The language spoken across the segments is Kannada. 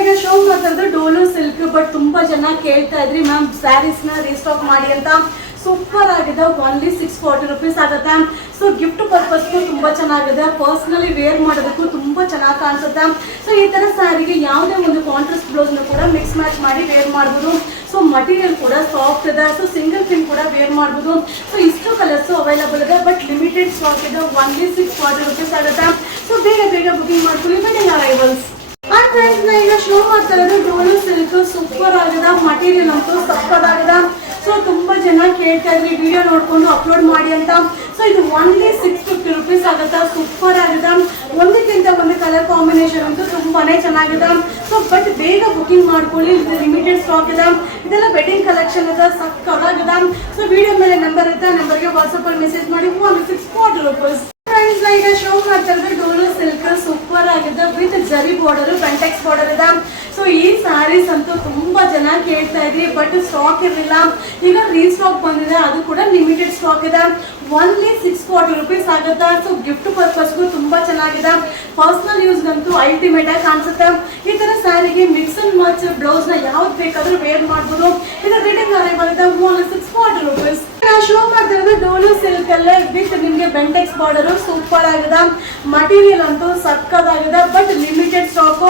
ಈಗ ಶೋ ಮಾಡ್ತಾ ಡೋಲೋ ಸಿಲ್ಕ್ ಬಟ್ ತುಂಬಾ ಜನ ಕೇಳ್ತಾ ಇದ್ರಿ ಮ್ಯಾಮ್ ಸ್ಯಾರೀಸ್ ನ ರೀಸ್ಟಾಕ್ ಮಾಡಿ ಅಂತ. ಸೂಪರ್ ಆಗಿದೆ, ಓನ್ಲಿ 640 rupees ಆಗುತ್ತೆ. ಸೊ ಗಿಫ್ಟ್ ಪರ್ಪಸ್ಗೂ ತುಂಬಾ ಚೆನ್ನಾಗಿದೆ, ಪರ್ಸನಲಿ ವೇರ್ ಮಾಡೋದಕ್ಕೂ ತುಂಬಾ ಚೆನ್ನಾಗಿ ಕಾಣಿಸುತ್ತೆ. ಸೊ ಈ ತರ ಸ್ಯಾರಿಗೆ ಯಾವುದೇ ಒಂದು ಕಾಂಟ್ರಾಸ್ಟ್ ಬ್ಲೌಸ್ ನ ಕೂಡ ಮಿಕ್ಸ್ ಮ್ಯಾಚ್ ಮಾಡಿ ವೇರ್ ಮಾಡಬಹುದು. ಸೊ ಮಟೀರಿಯಲ್ ಕೂಡ ಸಾಫ್ಟ್ ಇದೆ, ಸೊ ಸಿಂಗಲ್ ಪಿನ್ ಕೂಡ ವೇರ್ ಮಾಡಬಹುದು. ಸೊ ಇಷ್ಟು ಕಲರ್ಸ್ ಅವೈಲಬಲ್ ಇದೆ, ಬಟ್ ಲಿಮಿಟೆಡ್ ಸ್ಟಾಕ್ ಇದೆ, ಓನ್ಲಿ 640 rupees ಆಗುತ್ತೆ. ಸೊ ಬೇಗ ಬುಕಿಂಗ್ ಮಾಡ್ಕೊಳ್ಳಿ, ವೆಡ್ಡಿಂಗ್ ಅರೈವಲ್ಸ್. ಈಗ ಶೋ ಮಾಡ್ತಾ ಇರೋದು ಡೋಲೋ ಸಿಲ್ಕ್. ಸೂಪರ್ ಆಗಿದೆ, ಮಟೀರಿಯಲ್ ಅಂತೂ ಸಕ್ಕತ್ತಾಗಿದೆ. ಸೊ ತುಂಬಾ ಜನ ಕೇಳ್ತಾ ಇದ್ರಿ ವಿಡಿಯೋ ನೋಡ್ಕೊಂಡು ಅಪ್ಲೋಡ್ ಮಾಡಿ ಅಂತ. ಸೊ ಇದು ಓನ್ಲಿ 650 rupees ಆಗುತ್ತೆ. ಸೂಪರ್ ಆಗಿದೆ, ಒಂದಕ್ಕಿಂತ ಒಂದು ಕಲರ್ ಕಾಂಬಿನೇಷನ್ ಅಂತೂ ತುಂಬಾನೇ ಚೆನ್ನಾಗಿದೆ. ಸೊ ಬಟ್ ಬೇಗ ಬುಕಿಂಗ್ ಮಾಡ್ಕೊಳ್ಳಿ, ಇದು ಲಿಮಿಟೆಡ್ ಸ್ಟಾಕ್ ಇದೆ. ಇದೆಲ್ಲ ವೆಡ್ಡಿಂಗ್ ಕಲೆಕ್ಷನ್ ಇದೆ, ಸಕ್ಕತ್ತಾಗಿದೆ. ಸೊ ವಿಡಿಯೋ ಮೇಲೆ ನಂಬರ್ ಇದೆ, ನಂಬರ್ಗೆ ವಾಟ್ಸ್ಆಪ್ ಅಲ್ಲಿ ಮೆಸೇಜ್ ಮಾಡಿ. Only 640 rupees. ಈಗ ಶೋ ಮಾಡ್ತಾ ಇರೋದು ಡೋಲೋ ಸಿಲ್ಕ್. ಸೂಪರ್ ಆಗಿದೆ, ವಿತ್ ಜರಿ ಬಾರ್ಡರ್, ಬೆಂಟೆಕ್ಸ್ ಬಾರ್ಡರ್ ಇದೆ. ಸೊ ಈ ಸ್ಯಾರೀಸ್ ಅಂತೂ ತುಂಬಾ ಜನ ಕೇಳ್ತಾ ಇದ್ರಿ, ಬಟ್ ಸ್ಟಾಕ್ ಇರಲಿಲ್ಲ. ಈಗ ರೀಸ್ಟಾಕ್ ಬಂದಿದೆ, ಅದು ಕೂಡ ಲಿಮಿಟೆಡ್ ಸ್ಟಾಕ್ ಇದೆ. ಓನ್ಲಿ 640 rupees ಆಗುತ್ತೆ. ಸೊ ಗಿಫ್ಟ್ ಪರ್ಪಸ್ಗೂ ತುಂಬಾ ಚೆನ್ನಾಗಿದೆ, ಪರ್ಸನಲ್ ಯೂಸ್ಗಂತೂ ಅಲ್ಟಿಮೇಟ್ ಆಗಿ ಕಾಣಿಸುತ್ತೆ. ಈ ತರ ಸ್ಯಾರಿಗೆ ಮಿಕ್ಸ್ ಅಂಡ್ ಮ್ಯಾಚ್ ಬ್ಲೌಸ್ ನ ಯಾವ್ದು ಬೇಕಾದ್ರೂ ವೇರ್ ಮಾಡಬಹುದು. ಇದು ರಿಟರ್ನ್ ಅರೈವಲ್ ಇದೆ, ಓನ್ಲಿ 640 rupees. ಶೋ ಮಾಡ್ತಾ ಇರೋದು ಡೋಲೋ ಸಿಲ್ಕ್ ಅಲ್ಲೇ ವಿತ್ ನಿಮ್ಗೆ ಬೆಂಟೆಕ್ಸ್ ಬಾರ್ಡರ್. ಸೂಪರ್ ಆಗಿದೆ, ಮಟೀರಿಯಲ್ ಅಂತೂ ಸಕ್ಕದಾಗಿದೆ, ಬಟ್ ಲಿಮಿಟೆಡ್ ಸ್ಟಾಕ್.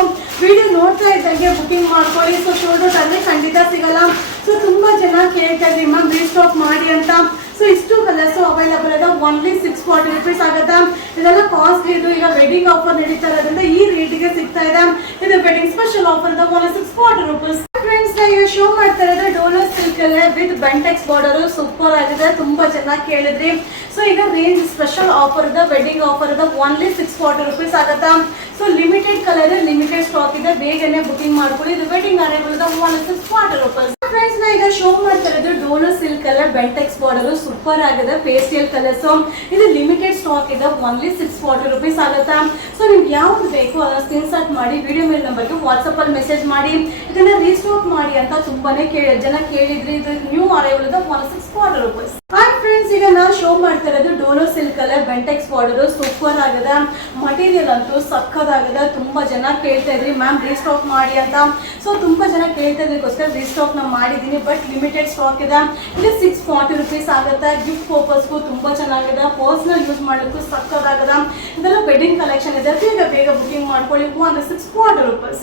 ವಿಡಿಯೋ ನೋಡ್ತಾ ಇದ್ದಂಗೆ ಬುಕಿಂಗ್ ಮಾಡ್ಕೊಳ್ಳಿ. ಸೊ ಶೋಲ್ಡರ್ ಅಲ್ಲಿ ಖಂಡಿತ ಸಿಗಲ್ಲ. ಸೊ ತುಂಬಾ ಜನ ಕೇಳ್ತಾ ಇದ್ರಿ ಮ್ಯಾಮ್ ರೀಸ್ಟಾಕ್ ಮಾಡಿ ಅಂತ. ಸೊ ಇಷ್ಟು ಕಲರ್ಸ್ ಅವೈಲಬಲ್ ಇದೆ, ಓನ್ಲಿ 640 rupees ಆಗುತ್ತೆ. ಇದೆಲ್ಲ ಕಾಸ್ಟ್ಲಿ, ಇದು ಈಗ ವೆಡ್ಡಿಂಗ್ ಆಫರ್ ನಡೀತಾ ಇರೋದ್ರಿಂದ ಈ ರೇಟಿಗೆ ಸಿಗ್ತಾ ಇದೆ. ಇದು ವೆಡ್ಡಿಂಗ್ ಸ್ಪೆಷಲ್ ಆಫರ್ ಇದೆ, ಓನ್ಲಿ 640 rupees. ಫ್ರೆಂಡ್ಸ್ ಈಗ ಶೋ ಮಾಡ್ತಾ ಇರೋದು ಡೋಲೋ ಸಿಲ್ಕ್ ಅಲ್ಲೇ ವಿತ್ ಬೆಂಟೆಕ್ಸ್ ಬಾರ್ಡರ್. ಸೂಪರ್ ಆಗಿದೆ, ತುಂಬಾ ಜನ ಕೇಳಿದ್ರಿ. ಸೊ ಈಗ ರೇಂಜ್ ಸ್ಪೆಷಲ್ ಆಫರ್ ಇದೆ, ವೆಡ್ಡಿಂಗ್ ಆಫರ್ ಇದೆ, ಓನ್ಲಿ 640 rupees ಆಗುತ್ತೆ. So limited colour, limited stock ಇದೆ, ಬೇಗನೆ ಬುಕಿಂಗ್ ಮಾಡ್ಕೊಳ್ಳಿ. ಇದು ವೆಡ್ಡಿಂಗ್ ಅರೈವಲ್ ಇದೆ, ಓನ್ಲಿ 640 rupees. ಫ್ರೆಂಡ್ಸ್ ಈಗ ಶೋ ಮಾಡ್ತಾ ಇರೋದು ಡೋಲೋ ಸಿಲ್ಕ್ ಅಲ್ಲೇ ಬೆಂಟೆಕ್ಸ್ ಬಾರ್ಡರ್. ಸೂಪರ್ ಆಗಿದೆ, ಪೇಸ್ಟಲ್ ಕಲರ್ಸ್. ಇದು ಲಿಮಿಟೆಡ್ ಸ್ಟಾಕ್ ಇದೆ, ಓನ್ಲಿ 640 rupees ಆಗುತ್ತೆ. ಸೊ ನಿಮ್ಗೆ ಯಾವ್ದು ಬೇಕು ಅದನ್ನ ಸ್ಕ್ರೀನ್ ಶಾಟ್ ಮಾಡಿ ವಿಡಿಯೋ ಮೇಲ್ ನಂಬರ್ಗೆ ವಾಟ್ಸ್ಆಪ್ ಅಲ್ಲಿ ಮೆಸೇಜ್ ಮಾಡಿ. ಇದನ್ನ ರೀಸ್ಟಾಕ್ ಮಾಡಿ ಅಂತ ತುಂಬಾನೇ ಜನ ಕೇಳಿದ್ರಿ. ಇದು ನ್ಯೂ ಅರೈವಲ್ ಇದೆ, ಓನ್ಲಿ 640 rupees. ಹಾಯ್ ಫ್ರೆಂಡ್ಸ್, ಈಗ ನಾವು ಶೋ ಮಾಡ್ತಾ ಇರೋದು ಡೋಲೋ ಸಿಲ್ಕ್ ಅಲ್ಲೇ ಬೆಂಟೆಕ್ಸ್ ಬಾರ್ಡರ್. ಸೂಪರ್ ಆಗಿದೆ, ಮಟೀರಿಯಲ್ ಅಂತೂ ಸಕ್ಕದಾಗಿದೆ. ತುಂಬಾ ಜನ ಕೇಳ್ತಾ ಇದ್ರಿ ಮ್ಯಾಮ್ ರೀಸ್ಟಾಕ್ ಮಾಡಿ ಅಂತ. ಸೊ ತುಂಬಾ ಜನ ಕೇಳ್ತಾ ಇದ್ರಿಗೋಸ್ಕರ ರೀಸ್ಟಾಕ್ ನ ಮಾಡಿದೀನಿ, ಬಟ್ ಲಿಮಿಟೆಡ್ ಸ್ಟಾಕ್ ಇದೆ. ಇದು 640 rupees ಆಗುತ್ತೆ. ಗಿಫ್ಟ್ ಪರ್ಪಸ್ಗೂ ತುಂಬಾ ಚೆನ್ನಾಗಿದೆ, ಪರ್ಸನಲ್ ಯೂಸ್ ಮಾಡ್ಲಿಕ್ಕೂ ಸಕ್ಕದಾಗಿದೆ. ಇದೆಲ್ಲ ವೆಡ್ಡಿಂಗ್ ಕಲೆಕ್ಷನ್ ಇದೆ, ಬೇಗ ಬುಕಿಂಗ್ ಮಾಡ್ಕೊಳ್ಳಿ, ಓನ್ಲಿ 640 rupees.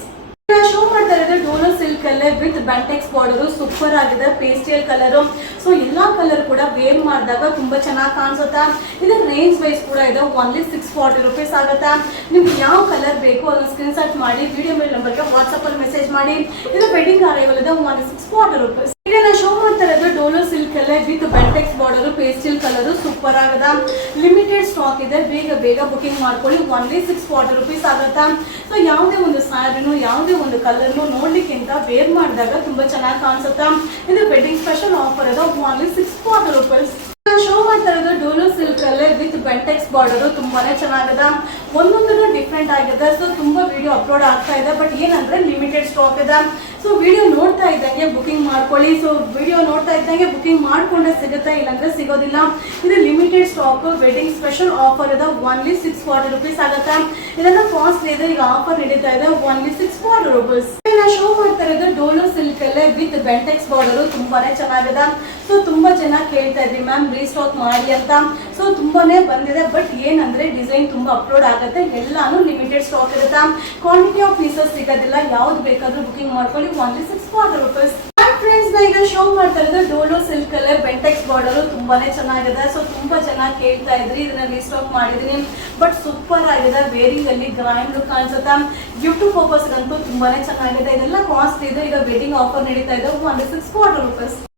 ಶೋ ಮಾಡ್ತಾ ಇರೋದು ಡೋಲೋ ಸಿಲ್ಕ್ ಅಲ್ಲೇ ವಿತ್ ಬೆಂಟೆಕ್ಸ್ ಬಾರ್ಡರ್. ಸೂಪರ್ ಆಗಿದೆ, ಪೇಸ್ಟಲ್ ಕಲರ್. ಸೊ ಎಲ್ಲಾ ಕಲರ್ ಕೂಡ ವೇರ್ ಮಾಡಿದಾಗ ತುಂಬಾ ಚೆನ್ನಾಗಿ ಕಾಣಿಸುತ್ತೆ. ಇದು ರೇಂಜ್ ವೈಸ್ ಕೂಡ ಇದೆ, ಓನ್ಲಿ 640 rupees ಆಗುತ್ತೆ. ನಿಮ್ಗೆ ಯಾವ ಕಲರ್ ಬೇಕು ಅದನ್ನ ಸ್ಕ್ರೀನ್ ಶಾಟ್ ಮಾಡಿ ವಿಡಿಯೋ ಮೇಲ್ ನಂಬರ್ಗೆ ವಾಟ್ಸ್ಆಪ್ ಅಲ್ಲಿ ಮೆಸೇಜ್ ಮಾಡಿ. ಇದು ವೆಡ್ಡಿಂಗ್ ಅರೈವಲ್ ಇದೆ, ಓನ್ಲಿ 640 rupees. ಈಗ ನಾವು ಶೋ ಮಾಡ್ತಾ ಇರೋದು ಡೋಲೋ ಸಿಲ್ಕ್ ಅಲ್ಲೇ with Bentex border, pastel colour. Super ಆಗಿದೆ, ಲಿಮಿಟೆಡ್ ಸ್ಟಾಕ್ ಇದೆ, ಬೇಗ ಬುಕಿಂಗ್ ಮಾಡ್ಕೊಳ್ಳಿ. ಓನ್ಲಿ 640 rupees ಆಗುತ್ತೆ. ಸೊ ಯಾವುದೇ ಒಂದು ಸ್ಯಾರಿನೂ ಯಾವುದೇ ಒಂದು ಕಲರ್ನು ನೋಡ್ಲಿಕ್ಕಿಂತ ವೇರ್ ಮಾಡಿದಾಗ ತುಂಬಾ ಚೆನ್ನಾಗಿ ಕಾಣಿಸುತ್ತೆ. ಇದು ವೆಡ್ಡಿಂಗ್ ಸ್ಪೆಷಲ್ ಆಫರ್ ಇದೆ, ಓನ್ಲಿ 640 rupees. ಶೋ ಮಾಡ್ತಾ ಇರೋದು ಡೋಲೋ ಸಿಲ್ಕ್ ಅಲ್ಲೇ ವಿತ್ ಬೆಂಟೆಕ್ಸ್ ಬಾರ್ಡರ್. ತುಂಬಾನೇ ಚೆನ್ನಾಗಿದೆ, ಒಂದೊಂದು ಡಿಫ್ರೆಂಟ್ ಆಗಿದೆ. ಸೊ ತುಂಬಾ ವಿಡಿಯೋ ಅಪ್ಲೋಡ್ ಆಗ್ತಾ ಇದೆ, ಬಟ್ ಏನಂದ್ರೆ ಲಿಮಿಟೆಡ್ ಸ್ಟಾಕ್ ಇದೆ. ಸೊ ವಿಡಿಯೋ ನೋಡ್ತಾ ಇದ್ದಂಗೆ ಬುಕಿಂಗ್ ಮಾಡ್ಕೊಳ್ಳಿ. ಸೊ ವಿಡಿಯೋ ನೋಡ್ತಾ ಇದ್ದಂಗೆ ಬುಕಿಂಗ್ ಮಾಡ್ಕೊಂಡ್ರೆ ಸಿಗುತ್ತೆ, ಇಲ್ಲಾಂದ್ರೆ ಸಿಗೋದಿಲ್ಲ. ಇದು limited stock, wedding special offer ಇದೆ, ಓನ್ಲಿ 640 rupees ಆಗುತ್ತೆ. ಇದೆಲ್ಲ ಕಾಸ್ಟ್ಲಿ ಇದೆ, ಈಗ ಆಫರ್ ನಡೀತಾ ಇದೆ, ಓನ್ಲಿ 640 rupees. ಶೋ ಮಾಡ್ತಾ ಇರೋದು ಡೋಲೋ ಸಿಲ್ಕ್ ಅಲ್ಲೇ ವಿತ್ ಬೆಂಟೆಕ್ಸ್ ಬಾರ್ಡರ್. ತುಂಬಾನೇ ಚೆನ್ನಾಗಿದೆ. ಸೊ ತುಂಬಾ ಜನ ಕೇಳ್ತಾ ಇದ್ರಿ ಮ್ಯಾಮ್ ರೀಸ್ಟಾಕ್ ಮಾಡಿ ಅಂತ. ಸೊ ತುಂಬಾನೇ ಬಂದಿದೆ, ಬಟ್ ಏನಂದ್ರೆ ಡಿಸೈನ್ ತುಂಬಾ ಅಪ್ಲೋಡ್ ಆಗುತ್ತೆ, ಎಲ್ಲಾನು ಲಿಮಿಟೆಡ್ ಸ್ಟಾಕ್ ಇರುತ್ತೆ, ಕ್ವಾಂಟಿಟಿ ಆಫ್ ಪೀಸಸ್ ಸಿಗೋದಿಲ್ಲ. ಯಾವ್ದು ಬೇಕಾದ್ರೂ ಬುಕಿಂಗ್ ಮಾಡ್ಕೊಳ್ಳಿ, ಓನ್ಲಿ 640 rupees. ಫ್ರೆಂಡ್ಸ್ ಈಗ ಶೋ ಮಾಡ್ತಾ ಇರೋದು ಡೋಲೋ ಸಿಲ್ಕ್ ಅಲ್ಲೇ ಬೆಂಟೆಕ್ಸ್ ಬಾರ್ಡರ್. ತುಂಬಾನೇ ಚೆನ್ನಾಗಿದೆ. ಸೊ ತುಂಬಾ ಚೆನ್ನಾಗಿ ಕೇಳ್ತಾ ಇದ್ರಿ, ಇದನ್ನ ರೀಸ್ಟಾಕ್ ಮಾಡಿದೀನಿ, ಬಟ್ ಸೂಪರ್ ಆಗಿದೆ, ವೇರಿಂಗ್ ಅಲ್ಲಿ ಗ್ರ್ಯಾಂಡ್ ಲುಕ್ ಅನ್ಸುತ್ತೆ. ಗಿಫ್ಟ್ ಪರ್ಪಸ್ ಅಂತೂ ತುಂಬಾನೇ ಚೆನ್ನಾಗಿದೆ. ಇದೆಲ್ಲ ಕಾಸ್ಟ್ ಇದೆ, ಈಗ ವೆಡ್ಡಿಂಗ್ ಆಫರ್ ನಡೀತಾ ಇದೆ, ಓನ್ಲಿ 640 rupees.